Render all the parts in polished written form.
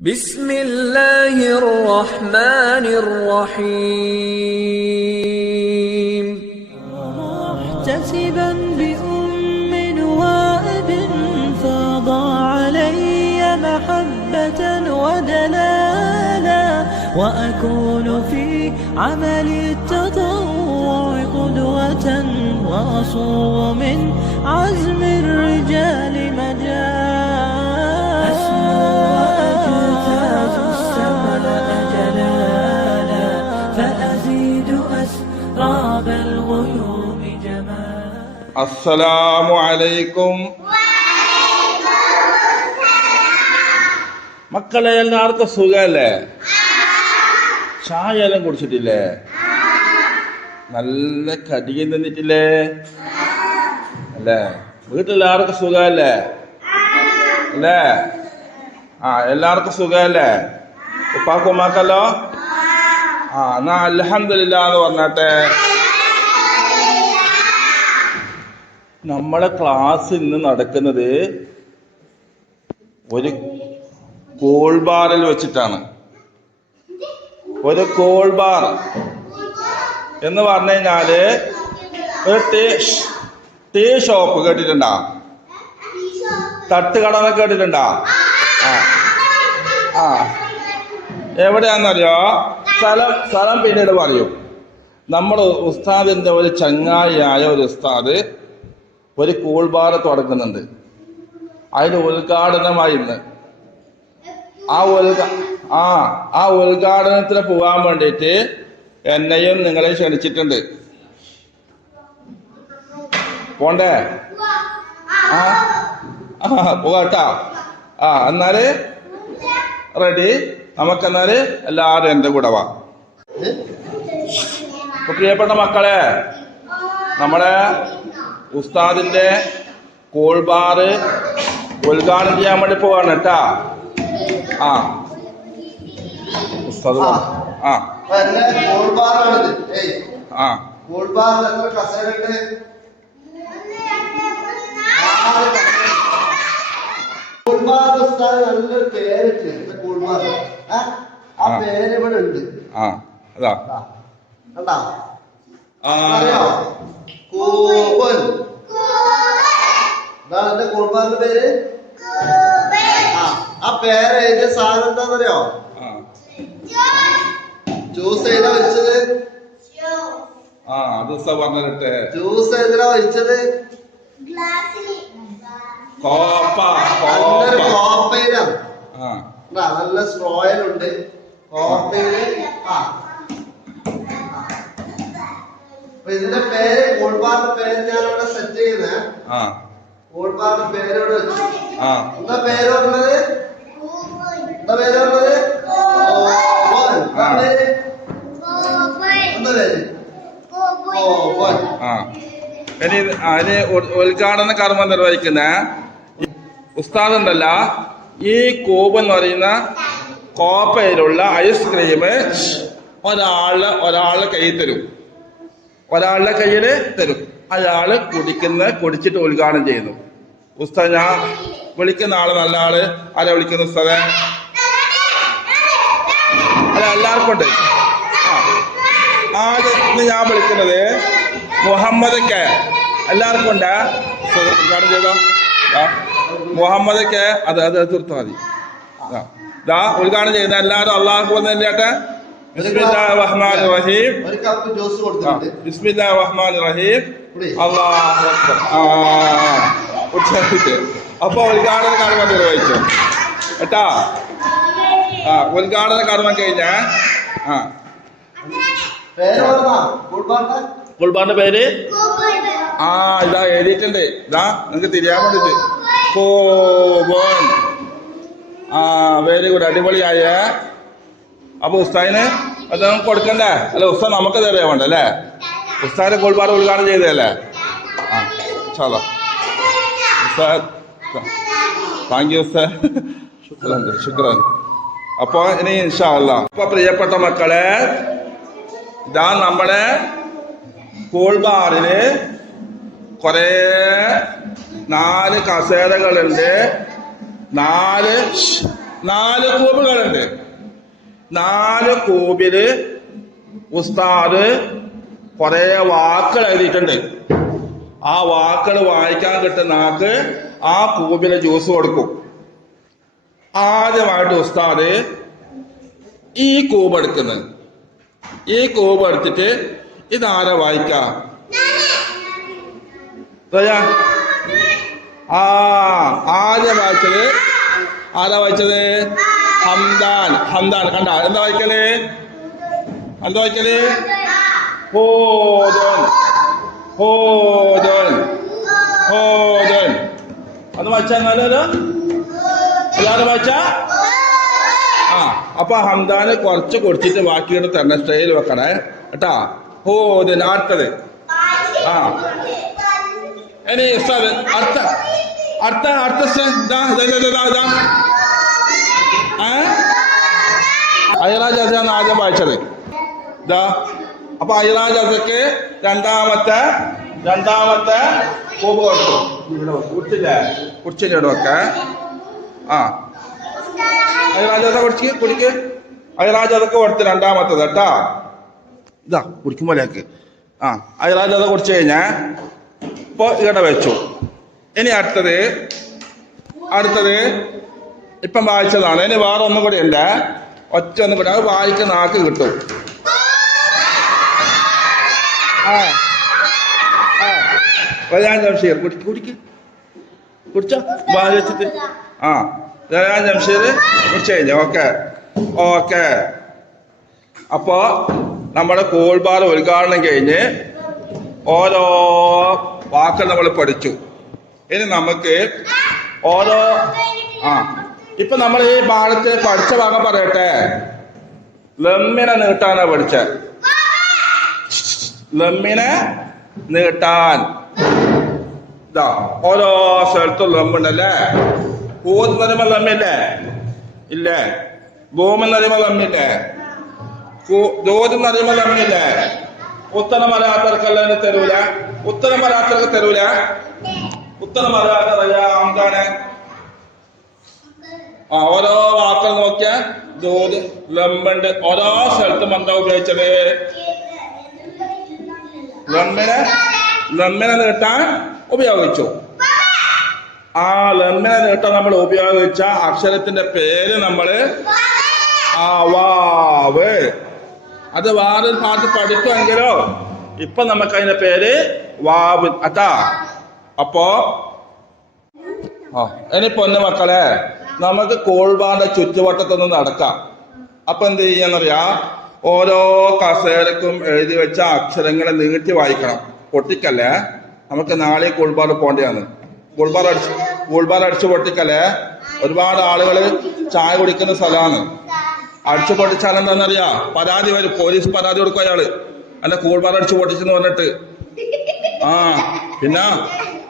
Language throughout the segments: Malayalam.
بسم الله الرحمن الرحيم محتسبا بأم وأب فاض علي محبة ودلالا وأكون في عمل التطوع قدوة وأصوغ من عزم الرجال مجال وأجتاز السماء جلالا فأزيد أسراب الغيوم جمالا. السلام عليكم. മക്കളെ എല്ലാവർക്കും സുഖല്ലേ? ചായ എല്ലാം കുടിച്ചിട്ടില്ലേ? നല്ല കടിയും തിന്നിട്ടില്ലേ അല്ലേ? വീട്ടിലെല്ലാവർക്കും സുഖല്ലേ അല്ലേ? എല്ലാവർക്കും സുഖല്ലേ? ഉപ്പാക്കും ഉമ്മാക്കല്ലോ? എന്നാ അൽഹംദുലില്ലാ എന്ന് പറഞ്ഞാട്ടെ. നമ്മളെ ക്ലാസ് ഇന്ന് നടക്കുന്നത് ഒരു കോൾബാറിൽ വെച്ചിട്ടാണ്. ഒരു കോൾബാർ എന്ന് പറഞ്ഞു കഴിഞ്ഞാല് ഒരു ടീ ഷോപ്പ് കേട്ടിട്ടുണ്ടോ? തട്ടുകട കേട്ടിട്ടുണ്ടോ? എവിടെയാണെന്നറിയോ? സ്ഥലം പിന്നീട് പറയും. നമ്മുടെ ഉസ്താദിന്റെ ഒരു ചങ്ങായിയായ ഒരു ഉസ്താദ് ഒരു കൂൾബാർ തുടങ്ങുന്നുണ്ട്. അതിന് ഉദ്ഘാടനമായി ഇന്ന് ആ ഉദ്ഘാടനത്തിന് പോകാൻ വേണ്ടിയിട്ട് എന്നെയും നിങ്ങളെ ക്ഷണിച്ചിട്ടുണ്ട്. പോണ്ടേ? പോകാട്ടാ. എന്നാല് റെഡി. നമുക്കെന്നാല് എല്ലാവരും എൻ്റെ കൂടെ വാ. പ്രിയപ്പെട്ട മക്കളെ, നമ്മുടെ ഉസ്താദിന്റെ കോൾബാറ് ഉദ്ഘാടനം ചെയ്യാൻ വേണ്ടി പോവാണ് കേട്ടാ. ഉസ്താദ് നല്ലൊരു പേരിട്ട് കൂൾബാർ. ആ പേര് ഇവിടെ ഉണ്ട്. അതാ കണ്ടാ? അറിയോ? കൂവൻ. ഇതാണ് എന്റെ കൂൾബാറിന്റെ പേര്. ആ പേര് എഴുതിയ സാധനം എന്താന്നറിയോ? ജ്യൂസ് ഏതാ വെച്ചത്? ജ്യൂസ് ഏതിലാ വെച്ചത്? കോപ്പയിലാണ്. നല്ല സ്ട്രോയിലുണ്ട് കോപ്പയില്. ഇതിന്റെ പേര് കോൾബാറിന്റെ പേര് ഞാനിവിടെ സെറ്റ് ചെയ്യുന്നേ. കോൾബാറിന്റെ പേരോട് വെച്ചു. എന്താ പേര് പറഞ്ഞത്? എന്താ പേര് പറഞ്ഞത്? അതിന് ഉദ്ഘാടന കർമ്മം നിർവഹിക്കുന്ന ഉസ്താദ് ഉണ്ടല്ല, ഈ കൂബ് എന്ന് പറയുന്ന കോപ്പയിലുള്ള ഐസ്ക്രീം ഒരാളുടെ കയ്യിൽ തരും. ഒരാളുടെ കയ്യിൽ തരും. അയാള് കുടിച്ചിട്ട് ഉദ്ഘാടനം ചെയ്യുന്നു. ഉസ്താദ് ഞാൻ വിളിക്കുന്ന ആള് നല്ല ആള് ആരാ വിളിക്കുന്ന ഉസ്താദെ? അല്ല, എല്ലാവർക്കും ഉണ്ട്. ഇന്ന് ഞാൻ വിളിക്കുന്നത് മുഹമ്മദ് കെ. എല്ലാവർക്കും ഉണ്ട്. ഉദ്ഘാടനം ചെയ്തോ? മുഹമ്മദ് കെ. അത് തീർത്താൽ മതി. ഉദ്ഘാടനം ചെയ്യുന്ന എല്ലാവരും അള്ളാഹു വന്നില്ലേട്ടെ. ബിസ്മില്ലാഹിർ റഹ്മാനിർ റഹീം. ഒരു കപ്പ് ജ്യൂസ് കൊടുത്തിട്ടുണ്ട്. ബിസ്മില്ലാഹിർ റഹ്മാനിർ റഹീം. അല്ലാഹു അക്ബർ. അപ്പൊ ഉദ്ഘാടന കർമ്മം നിർവഹിച്ചു കേട്ടാ. ഉദ്ഘാടന കർമ്മം കഴിഞ്ഞ കുൾബാറിന്റെ പേര് ഇതാ എഴുതിയിട്ടുണ്ട്. ഇതാ നിങ്ങക്ക് തിരിയാൻ വേണ്ടിട്ട് കോബോൻ. Very good, അടിപൊളിയായ. അപ്പൊ ഉസ്താദിന് അത് നമുക്ക് കൊടുക്കണ്ടേ? അല്ല, ഉസ്താദ് നമുക്ക് തരാ വേണ്ട അല്ലേ? ഉസ്താദിന്റെ കോൾബാർ ഉദ്ഘാടനം ചെയ്തതല്ലേ? ഉസ്താദ് താങ്ക് യു ഉസ്താദ്. ശുക്രാൻ. അപ്പൊ ഇനി ഇൻഷാ അല്ലാഹ്. അപ്പൊ പ്രിയപ്പെട്ട മക്കളെ, ഇതാ നമ്മുടെ കൂൾബാറില് കുറെ 4 കസേരകളുണ്ട്. 4 4 കൂബുകളുണ്ട്. 4 കൂബില് ഉസ്താദ് കുറെ വാക്കുകൾ എഴുതിയിട്ടുണ്ട്. ആ വാക്കുകൾ വായിക്കാൻ കിട്ടുന്ന ആൾക്ക് ആ കൂബിലെ ജ്യൂസ് കൊടുക്കും. ആദ്യമായിട്ട് ഉസ്താദ് ഈ കൂബ് എടുക്കുന്നത്. ഈ കൂബ് എടുത്തിട്ട് ഇതാരാ വായിക്കാം? ആദ്യം വായിച്ചത് ആരാ വായിച്ചത്? ഹംദാൻ. ഹംദാൻ കണ്ട എന്താ വായിക്കല്? എന്താ വായിക്കല്? ഹോദൻ ഹോദൻ ഹോദൻ. അത് വായിച്ചാ എല്ലാരും വായിച്ച? അപ്പൊ ഹംദാന് കുറച്ച് കൊടുത്തിട്ട് ബാക്കിയുടെ തന്നെ സ്റ്റൈൽ വെക്കണേ കേട്ടാ. ഹോദൻ. അടുത്തത് ഇനി അടുത്ത അടുത്ത അടുത്ത അയറാജാസാണ് ആദ്യം വായിച്ചത്. ഇതാ അപ്പൊ അയറാജാസക്ക് രണ്ടാമത്തെ കൂബ് കൊടുത്തു. കുടിച്ചില്ലേ ഒക്കെ അയറാജാസ കുടിക്ക്. അയറാജാസക്ക് കൊടുത്ത് രണ്ടാമത്തത് കേട്ടാ. ഇതാ കുടിക്കുമ്പോഴേക്ക് അയറാജാസ കുടിച്ചു കഴിഞ്ഞാ ഇപ്പൊ ഇവിടെ വെച്ചു. ഇനി അടുത്തത് ഇപ്പം വായിച്ചതാണ്. ഇനി വേറെ ഒന്നും കൂടി അല്ല, ഒറ്റ ഒന്നും കൂടി. അത് വായിക്കുന്ന ആൾക്ക് കിട്ടും. റയാൻ ജംഷീർ കുടിച്ചോ വായിച്ചിട്ട്. റയാൻ ജംഷീർ കുടിച്ചു കഴിഞ്ഞു. ഓക്കെ. അപ്പോ നമ്മുടെ കൂൾബാർ ഉദ്ഘാടനം കഴിഞ്ഞ് ഓരോ വാക്കുകൾ നമ്മൾ പഠിച്ചു. ഇനി നമുക്ക് ഓരോ ഇപ്പൊ നമ്മൾ ഈ ഭാഗത്ത് പഠിച്ച ഭാഗം പറയട്ടെ. ലമ്മിനെ നീട്ടാനാ പഠിച്ച. ലമ്മിനെ നീട്ടാൻ ഇതാ ഓരോ സ്ഥലത്തും ലമ്മുണ്ടല്ലേ. പൂന്ന് പറയുമ്പോ ലമ്മില്ലേ? ഇല്ലേ? ഭൂമെന്ന് പറയുമ്പോ ലമ്മില്ലേ? ജോതെന്ന് പറയുമ്പോ ലമ്മില്ലേ? ഉത്തരം പറയാത്തവർക്കല്ല തരൂല. ഉത്തരം പറയാത്തവർക്ക് തരൂല. ഉത്തരം പറയാത്തതാണ് ഓരോ വാക്കുകൾ നോക്കിയാ ജോത് ലംബണ്ട്. ഓരോ സ്ഥലത്തും എന്താ ഉപയോഗിച്ചത്? ലമ്മിനെ നീട്ടാൻ ഉപയോഗിച്ചു. ആ ലമ്മിനെ നീട്ടാൻ നമ്മൾ ഉപയോഗിച്ച അക്ഷരത്തിന്റെ പേര് നമ്മള് വാവ്. അത് വേറൊരു പാട്ട് പഠിക്കുമെങ്കിലോ ഇപ്പൊ നമുക്ക് അതിന്റെ പേര് വാവ് അതാ. അപ്പോ ഇനി പൊന്നു മക്കളെ, നമുക്ക് കോൾബാറിന്റെ ചുറ്റുവട്ടത്തൊന്ന് നടക്കാം. അപ്പൊ എന്ത് ചെയ്യാന്നറിയാ? ഓരോ കസേരക്കും എഴുതി വെച്ച അക്ഷരങ്ങളെ നീട്ടി വായിക്കണം. പൊട്ടിക്കല്ലേ. നമുക്ക് നാളെ കോൾബാർ പോകേണ്ടതാണ്. കോൾബാർ അടിച്ചു പൊട്ടിക്കല്ലേ. ഒരുപാട് ആളുകൾ ചായ കുടിക്കുന്ന സ്ഥലമാണ്. അടിച്ചു പൊട്ടിച്ചാൽ എന്താണെന്നറിയാ? പരാതി വരും. പോലീസ് പരാതി കൊടുക്കും അയാള്. അല്ല കൂൾബാർ അടിച്ചു പൊട്ടിച്ചെന്ന് പറഞ്ഞിട്ട്. പിന്നെ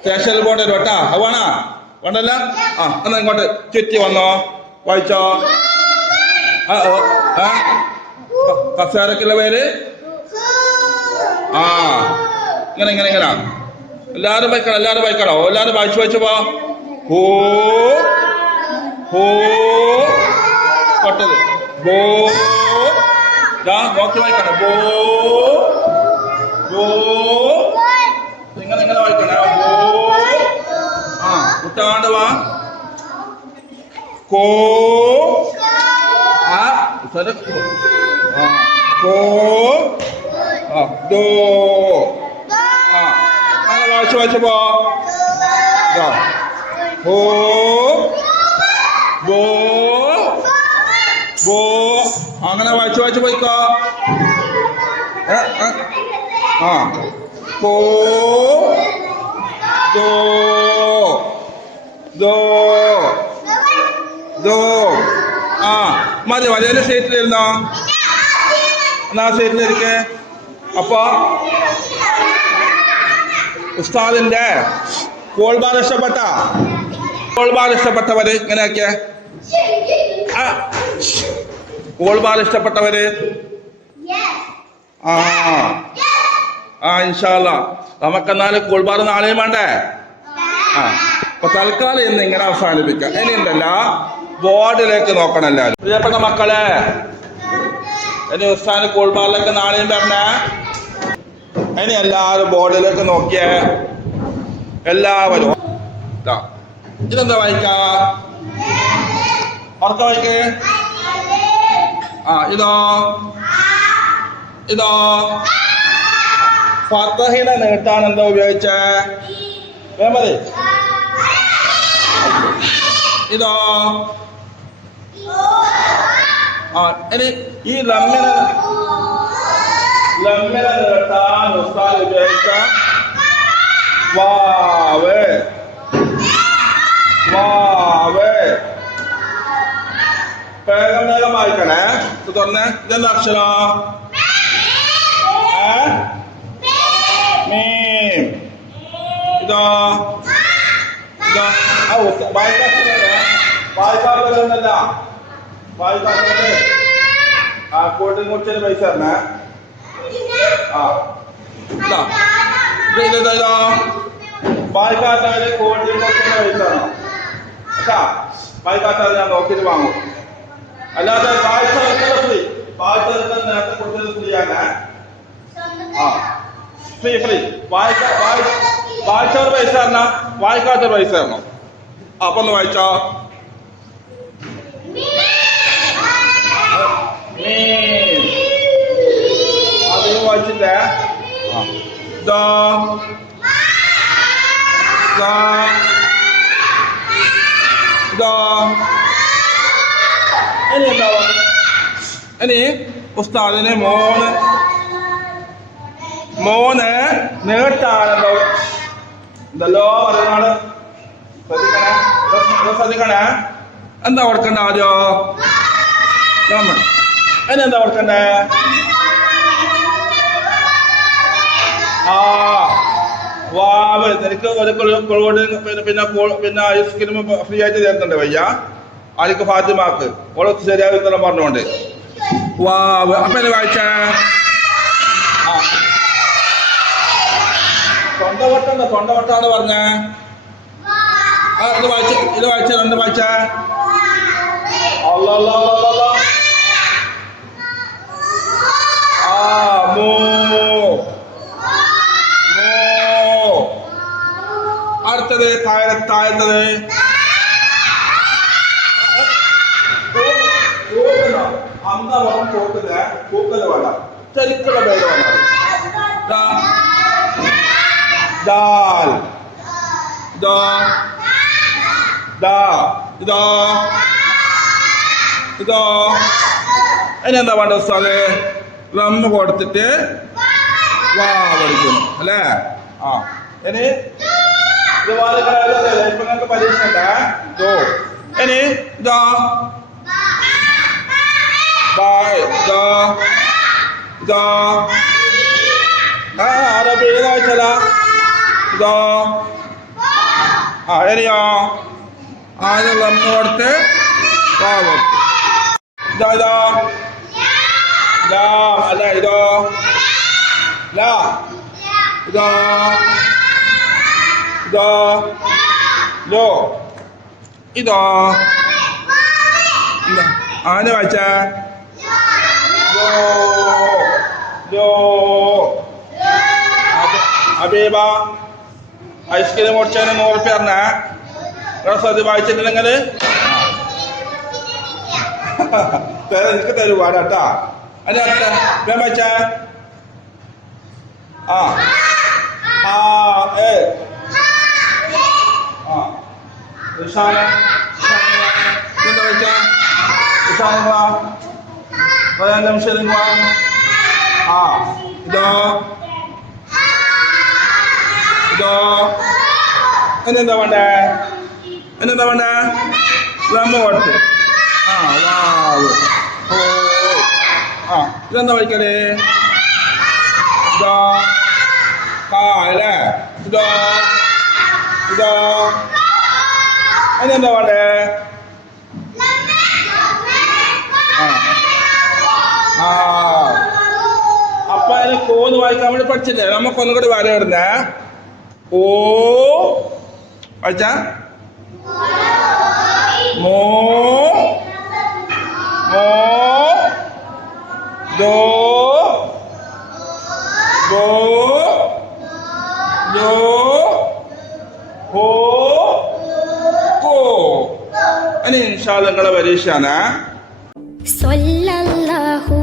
സ്റ്റേഷനിൽ പോകേണ്ടി വരും കേട്ടാ. അത് വേണ്ടല്ല. എന്നാ ഇങ്ങോട്ട് ചുറ്റി വന്നോ, വായിച്ചോ. കസേരക്കുള്ള പേര് ഇങ്ങനെ എല്ലാരും വായിക്കണം. എല്ലാരും വായിച്ചു പോ. കൊട്ടത് ബോ. നോക്കി വായിക്കണം. ബോ ഇങ്ങനെ വായിക്കണേ. ബോ കുട്ടാണ്ട് വാ. കോ കോ ദോ. അങ്ങനെ വായിച്ചു പോ. ഹോ ബോ ബോ. അങ്ങനെ വായിച്ചു പോയിക്കോ. കോ ദോ ദോ ദോ. മതി എന്റെ സ്റ്റേറ്റിലിരുന്നോ? എന്നാ സ്റ്റേറ്റിലിരിക്കേ. അപ്പൊ ഉസ്താദിന്റെ കോൾബാർ ഇഷ്ടപ്പെട്ടവര് ഇങ്ങനെയൊക്കെ കോൾബാർ ഇഷ്ടപ്പെട്ടവര് ഇൻഷാ അല്ലാ. നമുക്കെന്നാലും കോൾബാർ നാളെയും വേണ്ടേ? അപ്പൊ തൽക്കാലം ഇന്ന് ഇങ്ങനെ അവസാനിപ്പിക്കാം. ഇനി ഉണ്ടല്ല ബോർഡിലേക്ക് നോക്കണം എല്ലാവരും. പ്രിയപ്പെട്ട മക്കളെ, ഇനി ഉസ്താദ് കൂൾബാറിലേക്ക് നാളെയും പറഞ്ഞേ. ഇനി എല്ലാവരും ബോർഡിലേക്ക് നോക്കിയേ. എല്ലാവരും ഇതെന്താ വായിക്ക? ഉറക്ക വായിക്കേ. ഇതോ ഫതഹിനെ നീട്ടാൻ എന്താ ഉപയോഗിച്ചേ? വേമതി. ഇതോ ഇനി ഈ ലമ്മിനെ നീട്ടാൻ ഉസ്താദ് ഉപയോഗിച്ച വാവ്. വേഗം വായിക്കണേ. തുറന്നേ. ഇതെന്താ അക്ഷരം? മീം. ഇതോ വായിക്കാത്തല്ല. കോട്ടിൽ മുറിച്ചതിന് പൈസ തരണേ. ഇതോ വായിക്കാത്തവര് കോട്ടിൽ മുറിച്ചതിന് പൈസ തരണം കേട്ടാ. വായിക്കാത്തവര് ഞാൻ നോക്കിയിട്ട് വാങ്ങും. അല്ലാതെ വായിച്ചെടുക്കുന്ന ഫ്രീ. വായിച്ചെടുക്കാൻ നേരത്തെ കൊടുത്തത് ഫ്രീ ആണ്. ഫ്രീ. വായിച്ചവർ പൈസ തരണം, വായിക്കാത്തവർ പൈസ തരണം. അപ്പൊ ഒന്ന് വായിച്ചോ. അധികം വായിച്ചില്ലേ? ഇനി എന്താ? ഇനി ഉസ്താദിന് മോന് നീട്ടാണല്ലോ. എന്തല്ലോ പറയുന്നാണ്. ശ്രദ്ധിക്കണേ. എന്താ കൊടുക്കണ്ടേ ആദ്യം? അതിനെന്താ കൊടുക്കണ്ടേ? വാവ്. എനിക്ക് ഒരു പിന്നെ ഐസ്ക്രീം ഫ്രീ ആയിട്ട് തരുന്നുണ്ട് വയ്യ. ആർക്ക് ഫാത്തിമാക്ക് ഓളെ ശരിയാകുന്ന പറഞ്ഞുകൊണ്ട് വാവ്. അപ്പൊ എന്നെ വായിച്ചേ. തൊണ്ടവട്ടാണ് പറഞ്ഞേ. ഇത് വായിച്ച രണ്ട് വായിച്ച. അടുത്തത് താഴത്തത് അന്ത വളം പൂക്കല് വേണ്ട. ചരിക്കുള്ള പേര് വേണം. ദാൽ. ഇതോ അതിനെന്താ വേണ്ട ഉസ്താദ്? റമ്മ് കൊടുത്തിട്ട് വാ പഠിക്കുന്നു അല്ലേ? ഇനി ഇതുപോലെ ഇപ്പൊ നിങ്ങൾക്ക് പരീക്ഷ ഉണ്ടേ. ഇനി അറബിയിൽ വായിച്ചല്ല. ഇനിയോ ആദ്യം റമ്മ് കൊടുത്ത് വാ കൊടുത്ത്. അല്ല ഇതോ ലോ ഇതോ ആന വായിച്ച. അബീബ ഐസ്ക്രീം മുറിച്ചതിന് 100 റുപ്യ പറഞ്ഞേ. അത് വായിച്ചിട്ടില്ലെങ്കിൽ എനിക്ക് തരൂ പാടാട്ടാ. അല്ല ഞാൻ വായിച്ച. ഇതെന്താ വേണ്ടേ? റമ്മ കൊടുത്ത്. ഇതെന്താ വായിക്കല്? അല്ലേ? അതിനെന്താ വേണ്ടേ? അപ്പൊ അതിന് കോന്ന് വായിക്കാൻ വേണ്ടി പഠിച്ചില്ലേ? നമുക്കൊന്നും കൂടി വര ഇടുന്നേ. ഓ വായിച്ച. മോ ദോ ഗോ ദോ ഹോ കോ. ഇനി ഇൻഷാ അല്ലാഹ് നിങ്ങളെ പരീക്ഷയാണ്. സ്വല്ലല്ലാഹു